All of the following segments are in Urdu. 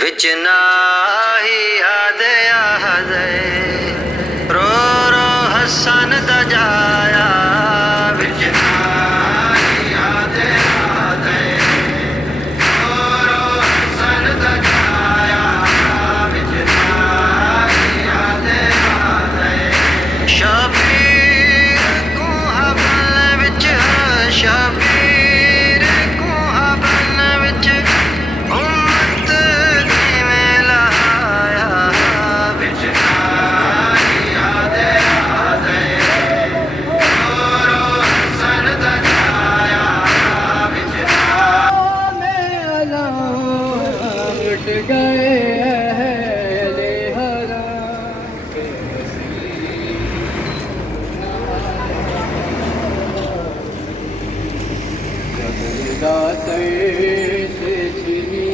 وچ ناہی یاد رو رو حسن دا جایا وچ ناہی یاد رو رو حسن دا جایا وچ ناہی یاد شبیر کو حبل وچ شبیر کو حبل وچ امت کیویں لایا وچ ناہی یاد رو حسن دا جایا وچ میں لوٹ گئے اہل حرم سر سے چھنی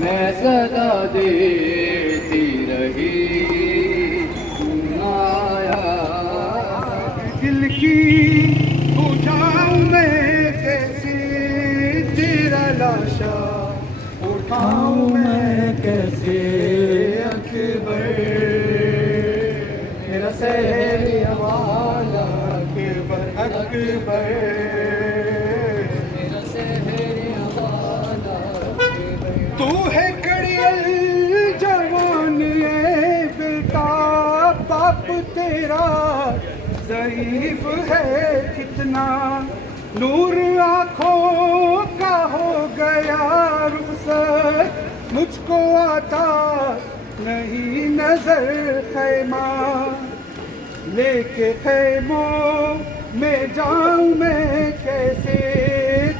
میں صدا دیتی رہی آیا دل کی اٹھاؤں میں کیسے تیرا لاشا اٹھاؤں میں کیسے اکبر میرا سہری والا اکبر اکبر میرا سہری والا تو ہے کڑیل جوان ہے بیٹا باپ تیرا ضعیف ہے کتنا نور آنکھوں کا ہو گیا رخصت مجھ کو آتا نہیں نظر خیمہ لے کے خیموں میں جاؤں میں کیسے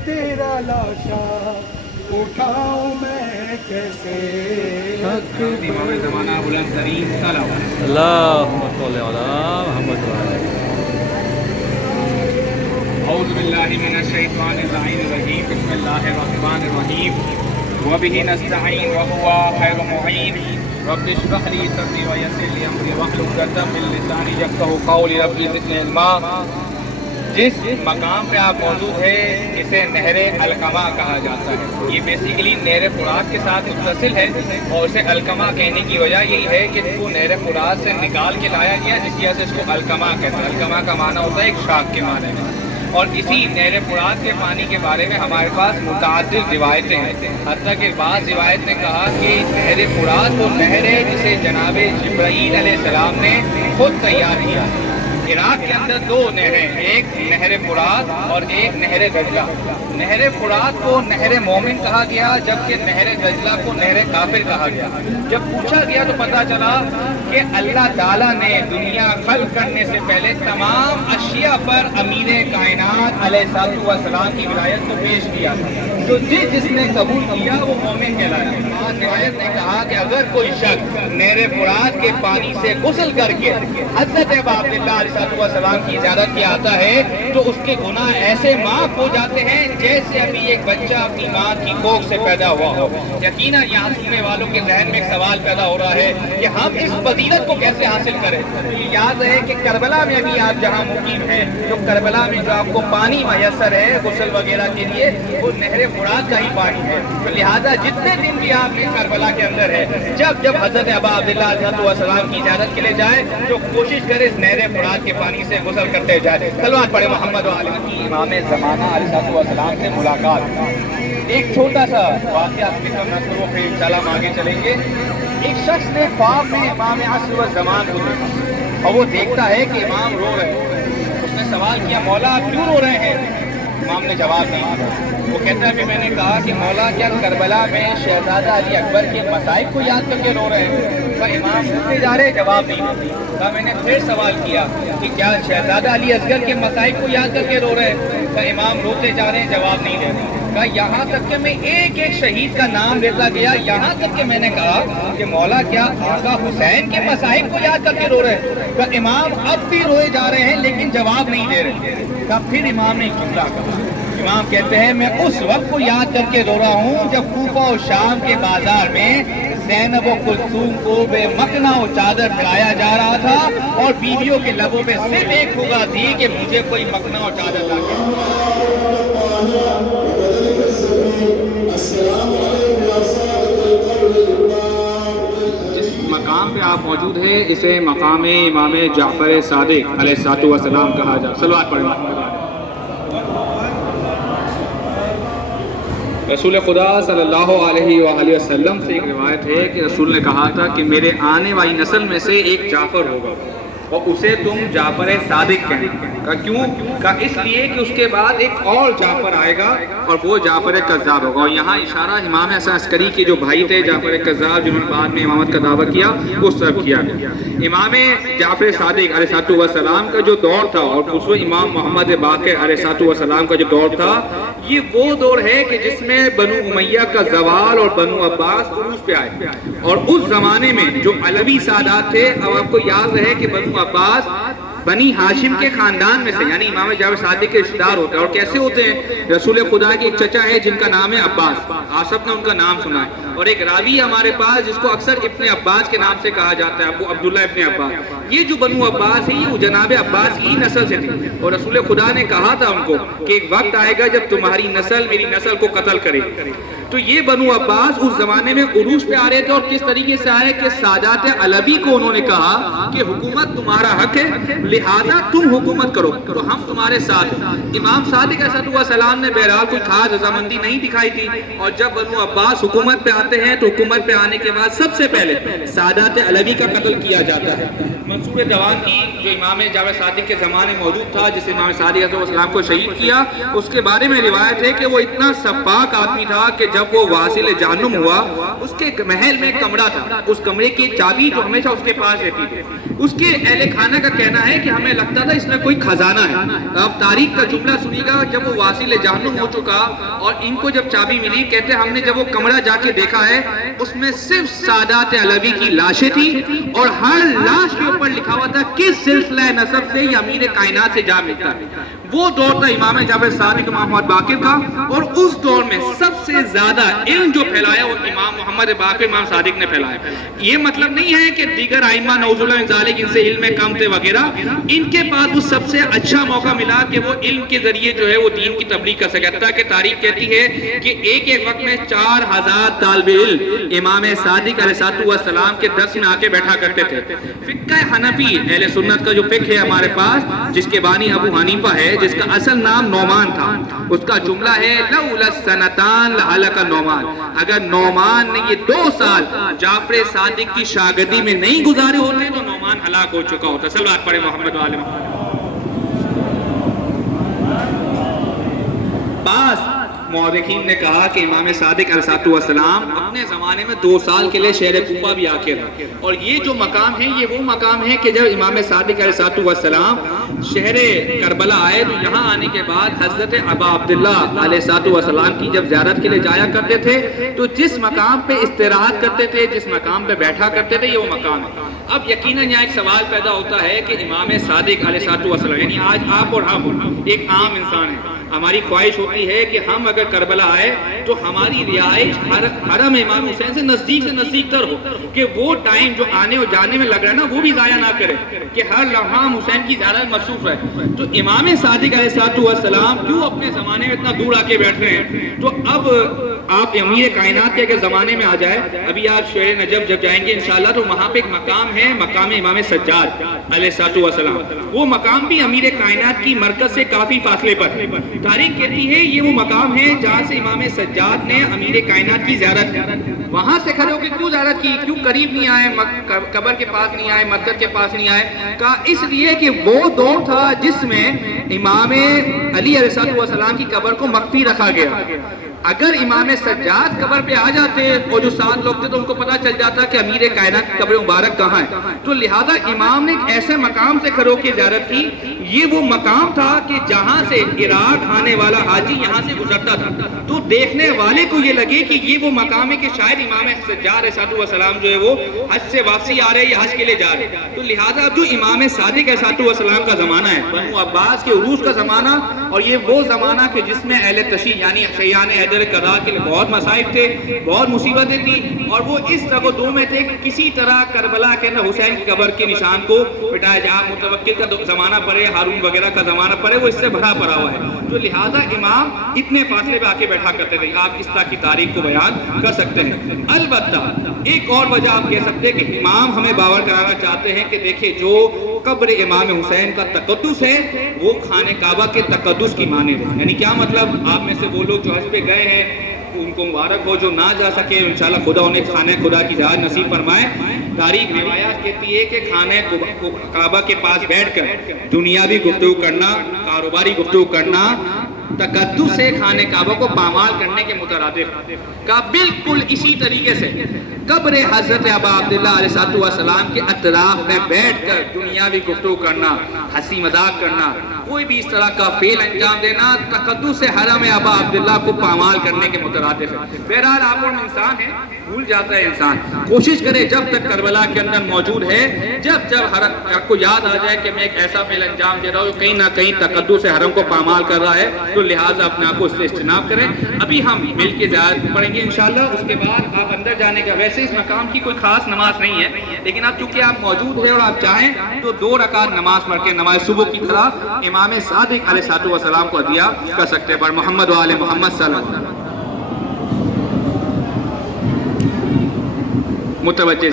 تیرا لاشا اٹھاؤں میں کیسے امام زمانہ بلند ترین سلام اللهم صل على محمد وعلى اعوذ باللہ من الشیطان اللعین الرجیم بسم اللہ الرحمن الرحیم وبہ نستعین وهو خیر معین رب اشرح لی صدری ویسر لی امری واحلل عقدۃ من لسانی یفقهوا قولی رب زدنی علما جس مقام پہ آپ موجود ہے اسے نہر القمہ کہا جاتا ہے. یہ بیسیکلی نہر فرات کے ساتھ متصل ہے اور اسے القمہ کہنے کی وجہ یہی ہے کہ اس کو نہر فرات سے نکال کے لایا گیا جس کی وجہ سے اس کو القمہ کہتے ہیں. القمہ کا معنی ہوتا ہے ایک شاخ کے معنی میں. اور اسی نہر فرات کے پانی کے بارے میں ہمارے پاس متعدد روایتیں ہیں. حتیٰ کہ بعض روایت نے کہا کہ نہر فرات وہ نہر ہے جسے جناب جبرائیل علیہ السلام نے خود تیار کیا. عراق کے اندر دو نہریں، ایک نہر فرات اور ایک نہر دجلہ. نہر فرات کو نہر مومن کہا گیا جبکہ نہر دجلہ کو نہر کافر کہا گیا. جب پوچھا گیا تو پتہ چلا کہ اللہ تعالیٰ نے دنیا خلق کرنے سے پہلے تمام اشیاء پر امیر کائنات علیہ السلام کی ولایت کو پیش کیا تھا. تو جس نے قبول کیا وہ مومن کہلایا. روایت نے کہا کہ اگر کوئی شخص نہر فرات کے پانی سے غسل کر کے حضرت عبداللہ علیہ السلام کی زیارت کے آتا ہے تو اس کے گناہ ایسے معاف ہو جاتے ہیں جیسے ابھی ایک بچہ اپنی ماں کی کوکھ سے پیدا ہوا ہو. یقیناً یہاں سننے والوں کے ذہن میں ایک سوال پیدا ہو رہا ہے کہ ہم اس فضیلت کو کیسے حاصل کریں. یہ یاد رہے کہ کربلا میں ابھی آپ جہاں مقیم ہیں تو کربلا میں جو آپ کو پانی میسر ہے غسل وغیرہ کے لیے وہ نہر فرات کا ہی پانی ہے. تو لہٰذا جتنے دن بھی آپ کربلا کے اندر ہے جب حضرت ابا عبداللہ علیہ السلام کی اجازت کے لیے جائیں تو کوشش کریں اس نہر فرات کے پانی سے غسل کرتے جائیں. صلوات پڑھیں محمد وعلی امام زمانہ علیہ السلام سے ملاقات. ایک چھوٹا سا واقعہ آپ کے سامنے کرو پھر انشاءاللہ ہم آگے چلیں گے. ایک شخص نے خواب میں امام عصر و زمان کو دیکھا اور وہ دیکھتا ہے کہ امام رو رہے ہیں. اس نے سوال کیا مولا آپ کیوں رو رہے ہیں؟ امام نے جواب نہیں دیا. وہ کہتا ہے کہ میں نے کہا کہ مولا کیا کربلا میں شہزادہ علی اکبر کے مصائب کو یاد کر کے رو رہے ہیں؟ کہا امام روتے جا رہے جواب نہیں دیتے. کہا میں نے پھر سوال کیا کہ کیا شہزادہ علی اصغر کے مصائب کو یاد کر کے رو رہے ہیں؟ کہا امام روتے جا رہے ہیں جواب نہیں دیتے. کہا یہاں تک کہ میں ایک ایک شہید کا نام لیتا گیا یہاں تک کہ میں نے کہا کہ مولا کیا آقا حسین کے مصائب کو یاد کر کے رو رہے ہیں؟ کہا امام اب بھی روئے جا رہے ہیں لیکن جواب نہیں دے رہے. کہا پھر امام نے جملہ کہا. امام کہتے ہیں میں اس وقت کو یاد کر کے رو رہا ہوں جب کوفہ و شام کے بازار میں زینب و کلثوم کو بے مکنا و چادر پھیلایا جا رہا تھا اور بیویوں کے لبوں پہ صرف ایک ہوگا تھی کہ مجھے کوئی مکنا و چادر لا کے. السلام علیکم موجود ہے اسے مقام امام جعفر صادق علیہ السلام کہا جاتا ہے۔ صلوات پڑھیں۔ رسول خدا صلی اللہ علیہ وآلہ وسلم سے ایک روایت ہے کہ رسول نے کہا تھا کہ میرے آنے والی نسل میں سے ایک جعفر ہوگا اور اسے تم جعفر صادق کہیں۔ کہا کیوں؟ کہا اس لیے کہ اس کے بعد ایک اور جعفر آئے گا اور وہ جعفر کذاب ہوگا۔ اور یہاں اشارہ امام حسن عسکری کے جو بھائی تھے جعفر کذاب جنہوں نے بعد میں امامت کا دعویٰ کیا اس طرف کیا گیا۔ امام جعفر صادق علیہ السلام کا جو دور تھا اور اس وقت امام محمد باقر علیہ السلام کا جو دور تھا یہ وہ دور ہے کہ جس میں بنو امیہ کا زوال اور بنو عباس عروج پہ آئے۔ اور اس زمانے میں جو علوی سادات تھے، اب آپ کو یاد رہے کہ بنو عباس بنی ہاشم کے خاندان میں سے یعنی امام جعفر صادق کے رشتہ دار ہوتے ہیں۔ اور کیسے ہوتے ہیں؟ رسول خدا کے ایک چچا ہے جن کا نام ہے عباس، آصف نے ان کا نام سنا ہے، اور ایک راوی ہمارے پاس جس کو اکثر ابن عباس کے نام سے کہا جاتا ہے، ابو عبداللہ ابن عباس۔ یہ جو بنو عباس ہے یہ جناب عباس کی نسل سے تھی، اور رسول خدا نے کہا تھا ان کو کہ ایک وقت آئے گا جب تمہاری نسل میری نسل کو قتل کرے۔ تو یہ بنو عباس اس زمانے میں عروج پہ آ رہے تھے، اور کس طریقے سے آئے کہ سادات علوی کو انہوں نے کہا کہ حکومت تمہارا حق ہے، لہذا تم حکومت کرو تو ہم تمہارے ساتھ ہیں۔ امام صادق علیہ السلام نے بہرحال کوئی خاص رضامندی نہیں دکھائی تھی، اور جب بنو عباس حکومت پہ آتے ہیں تو حکومت پہ آنے کے بعد سب سے پہلے سادات علوی کا قتل کیا جاتا ہے۔ منصور دوان کی جو امام جعفر صادق کے زمانے موجود تھا جس نے امام صادق علیہ السلام کو شہید کیا، اس کے بارے میں روایت ہے کہ وہ اتنا سفاک آدمی تھا کہ جب وہ واصل جہنم ہوا اس کے محل میں ایک کمرہ تھا، اس کمرے کی چابی جو ہمیشہ اس کے پاس رہتی تھی، اس کے اہل خانہ کا کہنا ہے کہ ہمیں لگتا تھا اس میں کوئی خزانہ ہے۔ اب تاریخ کا جملہ سنیے گا، جب وہ واصل جہنم ہو چکا اور ان کو جب چابی ملی، کہتے ہم نے جب وہ کمرہ جا کے دیکھا ہے اس میں صرف سادات علوی کی لاشیں تھی، اور ہر لاش کے اوپر لکھا ہوا تھا کس سلسلہ نسب سے یہ امیر کائنات سے جا ملتا ہے۔ وہ دور تھا امام جعفر صادق امام محمد باقر کا، اور اس دور میں سب سے زیادہ علم جو پھیلایا وہ امام محمد باقر امام صادق نے پھیلایا۔ یہ مطلب نہیں ہے کہ دیگر ائمہ نعوذ باللہ من ذالک ان سے علم میں کم تھے وغیرہ، ان کے پاس وہ سب سے اچھا موقع ملا کہ وہ علم کے ذریعے جو ہے وہ دین کی تبلیغ کر سکے۔ حتیٰ کہ تاریخ کہتی ہے کہ ایک ایک وقت میں 4000 طالب علم امام صادق علیہ السلام کے درس میں آ کے بیٹھا کرتے تھے۔ فقہ حنفی اہل سنت کا جو فقہ ہے ہمارے پاس، جس کے بانی ابو حنیفہ ہے، جس کا اصل نام نعمان تھا، اس کا جملہ ہے لولا السنتان لہلک نعمان۔ اگر نعمان نے یہ 2 سال جعفر صادق کی شاگردی میں نہیں گزارے ہوتے تو نعمان ہلاک ہو چکا ہوتا۔ صلوات پڑھیں محمد و آل محمد۔ بعض مورخین نے کہا کہ امام صادق علیہ السلام اپنے زمانے میں 2 سال کے لیے شہر کوفہ بھی آ کے رہے، اور یہ جو مقام ہے یہ وہ مقام ہے کہ جب امام صادق علیہ السلام شہر کربلا آئے تو یہاں آنے کے بعد حضرت ابا عبداللہ علیہ السلام کی جب زیارت کے لیے جایا کرتے تھے تو جس مقام پہ استراحت کرتے تھے، جس مقام پہ بیٹھا کرتے تھے، یہ وہ مقام ہے۔ اب یقیناً یہاں ایک سوال پیدا ہوتا ہے کہ امام صادق علیہ السلام یعنی آج آپ اور ہم ایک عام انسان ہیں، ہماری خواہش ہوتی ہے کہ ہم اگر کربلا آئے تو ہماری رہائش حرم امام حسین سے نزدیک تر ہو، کہ وہ ٹائم جو آنے اور جانے میں لگ رہا ہے نا وہ بھی ضائع نہ کرے، کہ ہر لمحہ حسین کی زیارت مصروف رہے۔ تو امام صادق علیہ السلام کیوں اپنے زمانے میں اتنا دور آ کے بیٹھ رہے ہیں؟ تو اب آپ امیر کائنات کے اگر زمانے میں آ جائے، ابھی آپ شہر نجف جب جائیں گے انشاءاللہ تو وہاں پہ ایک مقام ہے، مقام امام سجاد علیہ السلام۔ وہ مقام بھی امیر کائنات کی مرکز سے کافی فاصلے پر ہے۔ تاریخ کہتی ہے یہ وہ مقام ہے جہاں سے امام سجاد نے امیر کائنات کی زیارت کی۔ وہاں سے کھڑے ہو کے کیوں زیارت کی؟ کیوں قریب نہیں آئے، قبر کے پاس نہیں آئے، مسجد کے پاس نہیں آئے؟ کہا اس لیے کہ وہ دور تھا جس میں امام علی علیہ السلام کی قبر کو مخفی رکھا گیا۔ اگر امام سجاد قبر پہ آ جاتے اور جو 7 لوگ تھے تو ان کو پتا چل جاتا کہ امیر کائنات کی قبر مبارک کہاں ہے، تو لہذا امام نے ایک ایسے مقام سے کھڑے ہو کے زیارت کی۔ یہ وہ مقام تھا کہ جہاں سے عراق آنے والا حاجی یہاں سے گزرتا تھا، تو دیکھنے والے کو یہ لگے کہ یہ وہ مقام ہے کہ شاید امام سجاد علیہ السلام جو ہے وہ حج سے واپسی آ رہے ہیں یا حج کے لیے جا رہے ہیں۔ تو لہذا جو امام صادق علیہ السلام کا زمانہ ہے، بنو عباس کے عروج کا زمانہ، اور یہ وہ زمانہ کہ جس میں اہل تشیع یعنی شیعان حیدر قضاء کے لیے بہت مصائب تھے، بہت مصیبتیں تھیں، اور وہ اس تگ و دو میں تھے کہ کسی طرح کربلا کے اندر حسین کی قبر کے نشان کو مٹایا جائے۔ آپ متوکل کا زمانہ پڑے، ہارون وغیرہ کا زمانہ پڑے وہ اس سے بڑا پڑا ہوا ہے، تو لہٰذا امام اتنے فاصلے پہ آ کے بیٹھا کرتے تھے. آپ اس طرح کی تاریخ کو بیان کر سکتے ہیں. البتہ ایک اور وجہ آپ کہہ سکتے ہیں کہ امام ہمیں باور کرانا چاہتے ہیں کہ دیکھیں جو قبر امام حسین کا تقدس ہے وہ خانہ کعبہ کے تقدس کی مانند ہے. یعنی کیا مطلب؟ آپ میں سے وہ لوگ جو حج پہ گئے ہیں ان کو مبارک ہو، جو نہ جا سکے انشاءاللہ خدا انہیں خانہ خدا کی جہاد نصیب فرمائے. تاریخ روایات کہتی ہے کہ خانہ کعبہ کے پاس بیٹھ کر دنیاوی گفتگو کرنا، کاروباری گفتگو کرنا تقدس سے خانہ کعبہ کو پامال کرنے کے مترادف کا. بالکل اسی طریقے سے قبر حضرت ابا عبداللہ علیہ السلام کے اطراف میں بیٹھ کر دنیاوی گفتگو کرنا، ہنسی مذاق کرنا، کوئی بھی اس طرح کا فعل انجام دینا تقدس سے حرم ابا عبداللہ کو پامال کرنے کے مترادف ہے. بہرحال آپ اور انسان ہے، بھول جاتا ہے انسان. کوشش کرے جب تک کربلا کے اندر موجود ہے، جب حرم کو یاد آ جائے کہ میں ایک ایسا فعل انجام دے رہا ہوں کہیں نہ کہیں تقدس سے حرم کو پامال کر رہا ہے، تو لہٰذا اپنے آپ کو اس سے اجتناب کریں. ابھی ہم مل کے زیارت پڑھیں گے انشاءاللہ. اس کے بعد آپ اندر جانے کا، ویسے اس مقام کی کوئی خاص نماز نہیں ہے، لیکن اب چونکہ آپ موجود ہیں اور آپ چاہیں تو 2 رکعت نماز پڑھ کے نماز صبح کی طرح امام صادق علیہ السلام کو ہدیہ کر سکتے ہیں. پر محمد و آل محمد صلی اللہ علیہ وسلم متوجہ